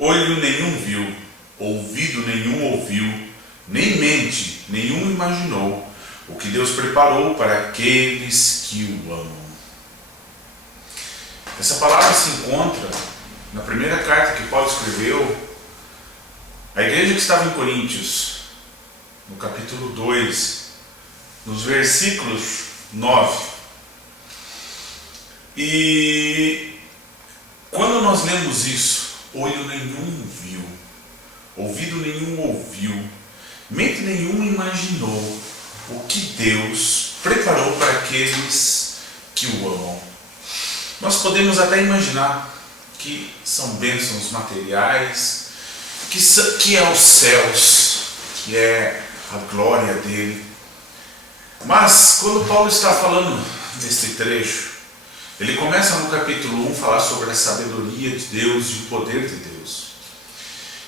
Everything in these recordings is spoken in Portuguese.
olho nenhum viu, ouvido nenhum ouviu, nem mente nenhum imaginou o que Deus preparou para aqueles que o amam. Essa palavra se encontra na primeira carta que Paulo escreveu à igreja que estava em Coríntios, no capítulo 2, nos versículos 9. E quando nós lemos isso, olho nenhum viu, ouvido nenhum ouviu, mente nenhuma imaginou o que Deus preparou para aqueles que o amam. Nós podemos até imaginar que são bênçãos materiais, que é os céus, que é a glória dele. Mas quando Paulo está falando nesse trecho, ele começa no capítulo 1 a falar sobre a sabedoria de Deus e o poder de Deus.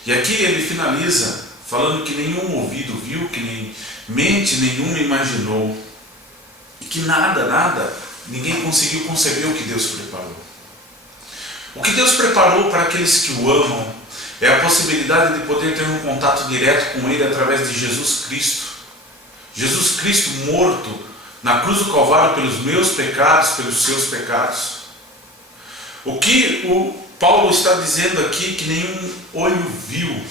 E aqui ele finaliza falando que nenhum ouvido viu, que nem mente nenhuma imaginou, e que nada, ninguém conseguiu conceber o que Deus preparou. O que Deus preparou para aqueles que o amam é a possibilidade de poder ter um contato direto com Ele através de Jesus Cristo. Jesus Cristo morto na cruz do Calvário pelos meus pecados, pelos seus pecados. O que o Paulo está dizendo aqui, que nenhum olho viu,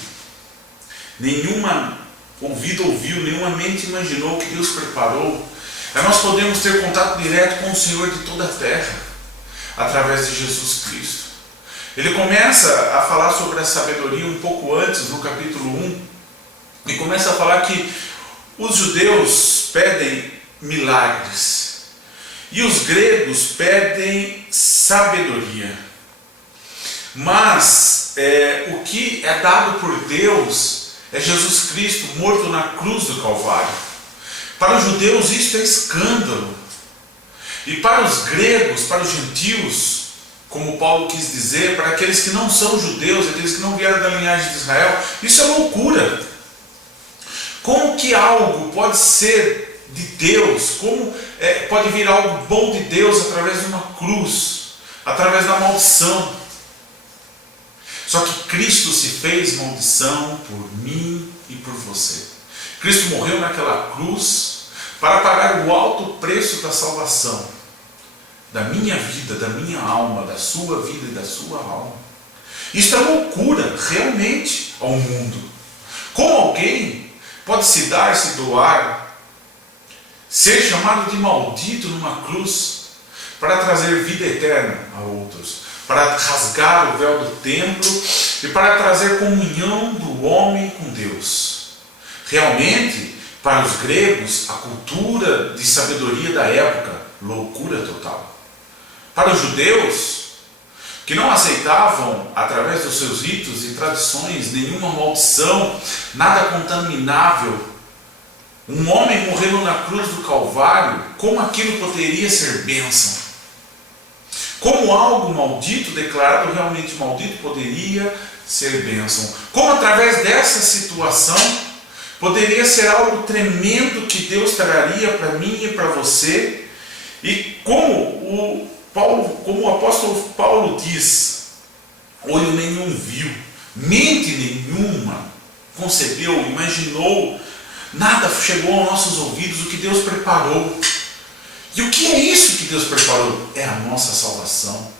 nenhuma ouvido ouviu, nenhuma mente imaginou o que Deus preparou, é nós podemos ter contato direto com o Senhor de toda a terra, através de Jesus Cristo. Ele começa a falar sobre a sabedoria um pouco antes, no capítulo 1, e começa a falar que os judeus pedem milagres e os gregos pedem sabedoria. Mas o que é dado por Deus é Jesus Cristo morto na cruz do Calvário. Para os judeus isso é escândalo. E para os gregos, para os gentios, como Paulo quis dizer, para aqueles que não são judeus, aqueles que não vieram da linhagem de Israel, isso é loucura. Como que algo pode ser de Deus, como pode vir algo bom de Deus através de uma cruz, através da maldição? Só que Cristo se fez maldição por mim e por você. Cristo morreu naquela cruz para pagar o alto preço da salvação, da minha vida, da minha alma, da sua vida e da sua alma. Isso é loucura, realmente, ao mundo. Como alguém pode se dar, se doar, ser chamado de maldito numa cruz, para trazer vida eterna a outros, para rasgar o véu do templo e para trazer comunhão do homem com Deus? Realmente, para os gregos, a cultura de sabedoria da época, loucura total. Para os judeus, que não aceitavam, através dos seus ritos e tradições, nenhuma maldição, nada contaminável, um homem morrendo na cruz do Calvário, como aquilo poderia ser bênção? Como algo maldito, declarado realmente maldito, poderia ser bênção? Como através dessa situação poderia ser algo tremendo que Deus traria para mim e para você? E como o apóstolo Paulo diz, olho nenhum viu, mente nenhuma concebeu, imaginou, nada chegou aos nossos ouvidos o que Deus preparou. E o que é isso que Deus preparou? É a nossa salvação.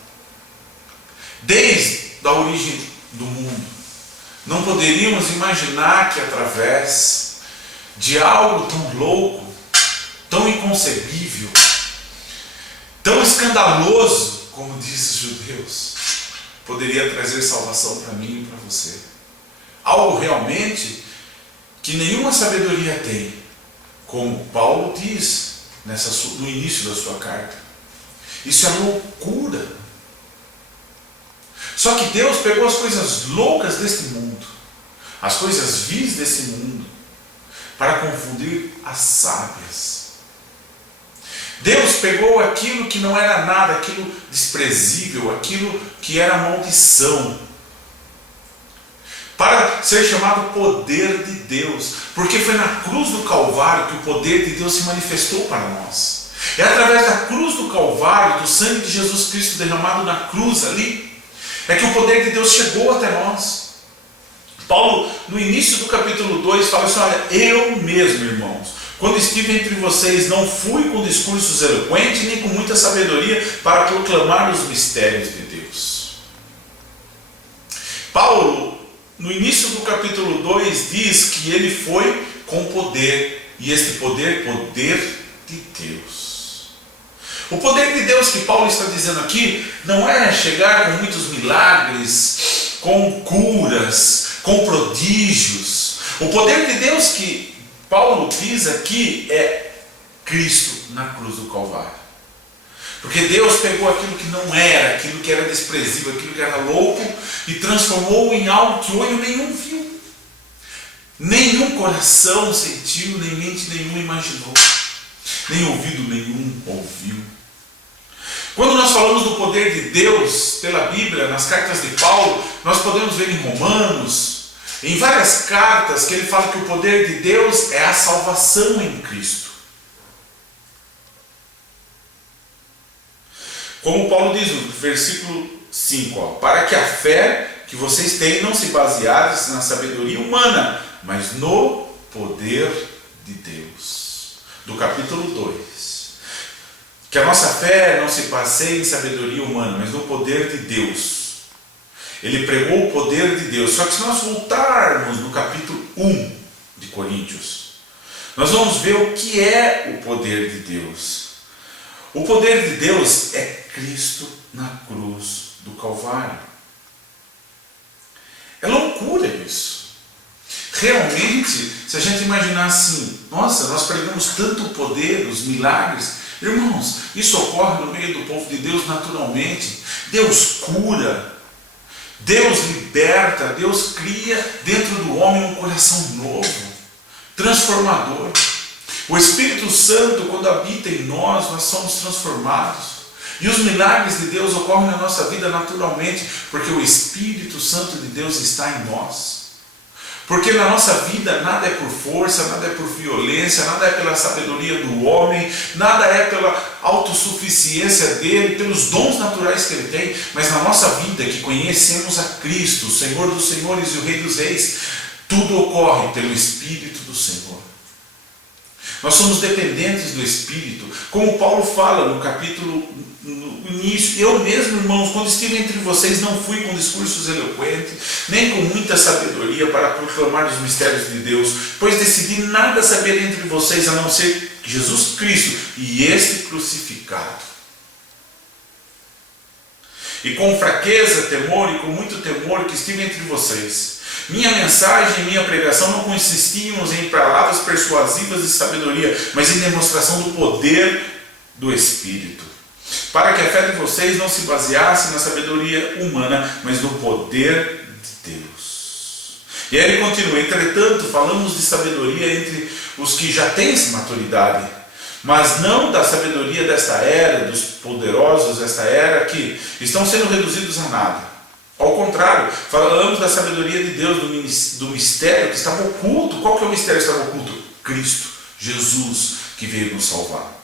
Desde a origem do mundo, não poderíamos imaginar que através de algo tão louco, tão inconcebível, tão escandaloso, como dizem os judeus, poderia trazer salvação para mim e para você. Algo realmente que nenhuma sabedoria tem, como Paulo diz no início da sua carta. Isso é loucura. Só que Deus pegou as coisas loucas deste mundo, as coisas vis desse mundo, para confundir as sábias. Deus pegou aquilo que não era nada, aquilo desprezível, aquilo que era maldição, para ser chamado poder de Deus, porque foi na cruz do Calvário que o poder de Deus se manifestou para nós. É através da cruz do Calvário, do sangue de Jesus Cristo derramado na cruz ali, é que o poder de Deus chegou até nós. Paulo, no início do capítulo 2, fala assim: olha, eu mesmo, irmãos, quando estive entre vocês, não fui com discursos eloquentes, nem com muita sabedoria para proclamar os mistérios de Deus. Paulo, no início do capítulo 2, diz que ele foi com poder, e este poder de Deus. O poder de Deus que Paulo está dizendo aqui não é chegar com muitos milagres, com curas, com prodígios. O poder de Deus que Paulo diz aqui é Cristo na cruz do Calvário. Porque Deus pegou aquilo que não era, aquilo que era desprezível, aquilo que era louco, e transformou em algo que olho nenhum viu, nenhum coração sentiu, nem mente nenhuma imaginou, nem ouvido nenhum ouviu. Quando nós falamos do poder de Deus pela Bíblia, nas cartas de Paulo, nós podemos ver em Romanos, em várias cartas, que ele fala que o poder de Deus é a salvação em Cristo. Como Paulo diz no versículo 5, para que a fé que vocês têm não se baseasse na sabedoria humana, mas no poder de Deus. Do capítulo 2. Que a nossa fé não se baseie em sabedoria humana, mas no poder de Deus. Ele pregou o poder de Deus. Só que se nós voltarmos no capítulo 1 de Coríntios, nós vamos ver o que é o poder de Deus. O poder de Deus é Cristo na cruz do Calvário. É loucura isso. Realmente, se a gente imaginar assim, nossa, nós pregamos tanto poder, os milagres. Irmãos, isso ocorre no meio do povo de Deus naturalmente. Deus cura, Deus liberta, Deus cria dentro do homem um coração novo, transformador. O Espírito Santo, quando habita em nós, nós somos transformados. E os milagres de Deus ocorrem na nossa vida naturalmente, porque o Espírito Santo de Deus está em nós. Porque na nossa vida nada é por força, nada é por violência, nada é pela sabedoria do homem, nada é pela autossuficiência dele, pelos dons naturais que ele tem, mas na nossa vida que conhecemos a Cristo, o Senhor dos Senhores e o Rei dos Reis, tudo ocorre pelo Espírito do Senhor. Nós somos dependentes do Espírito, como Paulo fala no capítulo, no início: eu mesmo, irmãos, quando estive entre vocês, não fui com discursos eloquentes, nem com muita sabedoria para proclamar os mistérios de Deus, pois decidi nada saber entre vocês, a não ser Jesus Cristo e este crucificado. E com fraqueza, temor e com muito temor que estive entre vocês. Minha mensagem e minha pregação não consistiam em palavras persuasivas de sabedoria, mas em demonstração do poder do Espírito, para que a fé de vocês não se baseasse na sabedoria humana, mas no poder de Deus. E aí ele continua: entretanto, falamos de sabedoria entre os que já têm maturidade, mas não da sabedoria desta era, dos poderosos desta era, que estão sendo reduzidos a nada. Ao contrário, falamos da sabedoria de Deus, do mistério que estava oculto. Qual que é o mistério que estava oculto? Cristo, Jesus, que veio nos salvar.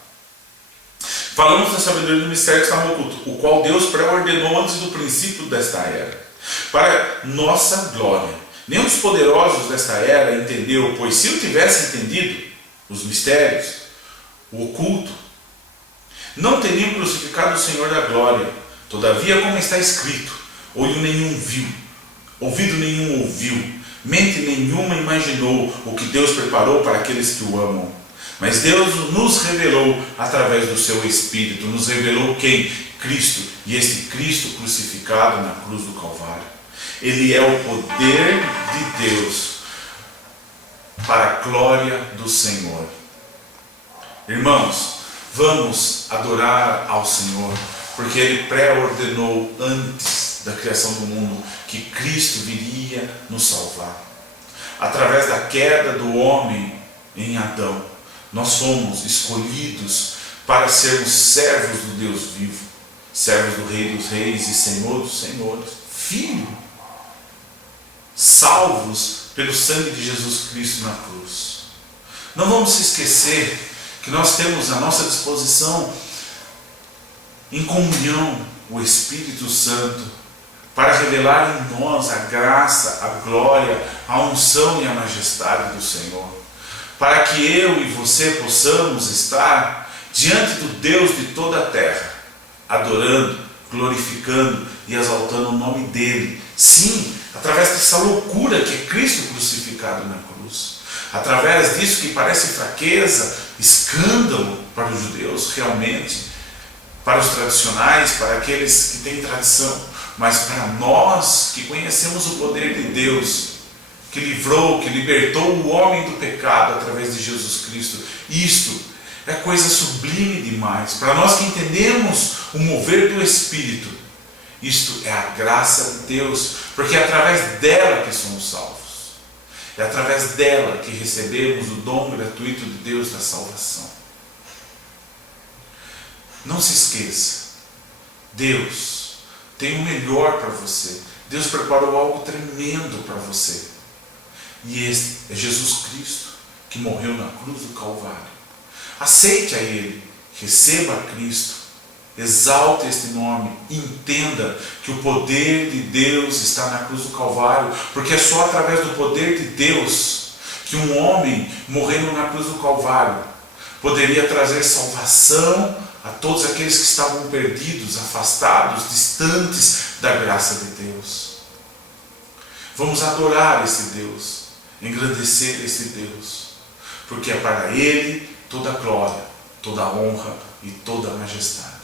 Falamos da sabedoria do mistério que estava oculto, o qual Deus pré-ordenou antes do princípio desta era, para nossa glória. Nenhum dos poderosos desta era entendeu, pois se eu tivesse entendido os mistérios, o oculto, não teriam crucificado o Senhor da glória. Todavia, como está escrito: olho nenhum viu, ouvido nenhum ouviu, mente nenhuma imaginou o que Deus preparou para aqueles que o amam. Mas Deus nos revelou através do seu Espírito. Nos revelou quem? Cristo. E este Cristo crucificado na cruz do Calvário. Ele é o poder de Deus para a glória do Senhor. Irmãos, vamos adorar ao Senhor, porque Ele pré-ordenou antes da criação do mundo que Cristo viria nos salvar. Através da queda do homem em Adão, nós somos escolhidos para sermos servos do Deus vivo, servos do Rei dos Reis e Senhor dos Senhores, filho, salvos pelo sangue de Jesus Cristo na cruz. Não vamos se esquecer que nós temos à nossa disposição, em comunhão, o Espírito Santo para revelar em nós a graça, a glória, a unção e a majestade do Senhor, para que eu e você possamos estar diante do Deus de toda a terra, adorando, glorificando e exaltando o nome dele. Sim, através dessa loucura que é Cristo crucificado na cruz, através disso que parece fraqueza, escândalo para os judeus, realmente, para os tradicionais, para aqueles que têm tradição, mas para nós que conhecemos o poder de Deus, que livrou, que libertou o homem do pecado através de Jesus Cristo, isto é coisa sublime demais. Para nós que entendemos o mover do Espírito, isto é a graça de Deus, porque é através dela que somos salvos. É através dela que recebemos o dom gratuito de Deus da salvação. Não se esqueça, Deus tem o melhor para você. Deus preparou algo tremendo para você. E este é Jesus Cristo, que morreu na cruz do Calvário. Aceite a Ele, receba a Cristo, exalte este nome, entenda que o poder de Deus está na cruz do Calvário, porque é só através do poder de Deus que um homem morrendo na cruz do Calvário poderia trazer salvação a todos aqueles que estavam perdidos, afastados, distantes da graça de Deus. Vamos adorar esse Deus, engrandecer esse Deus, porque é para Ele toda a glória, toda a honra e toda a majestade.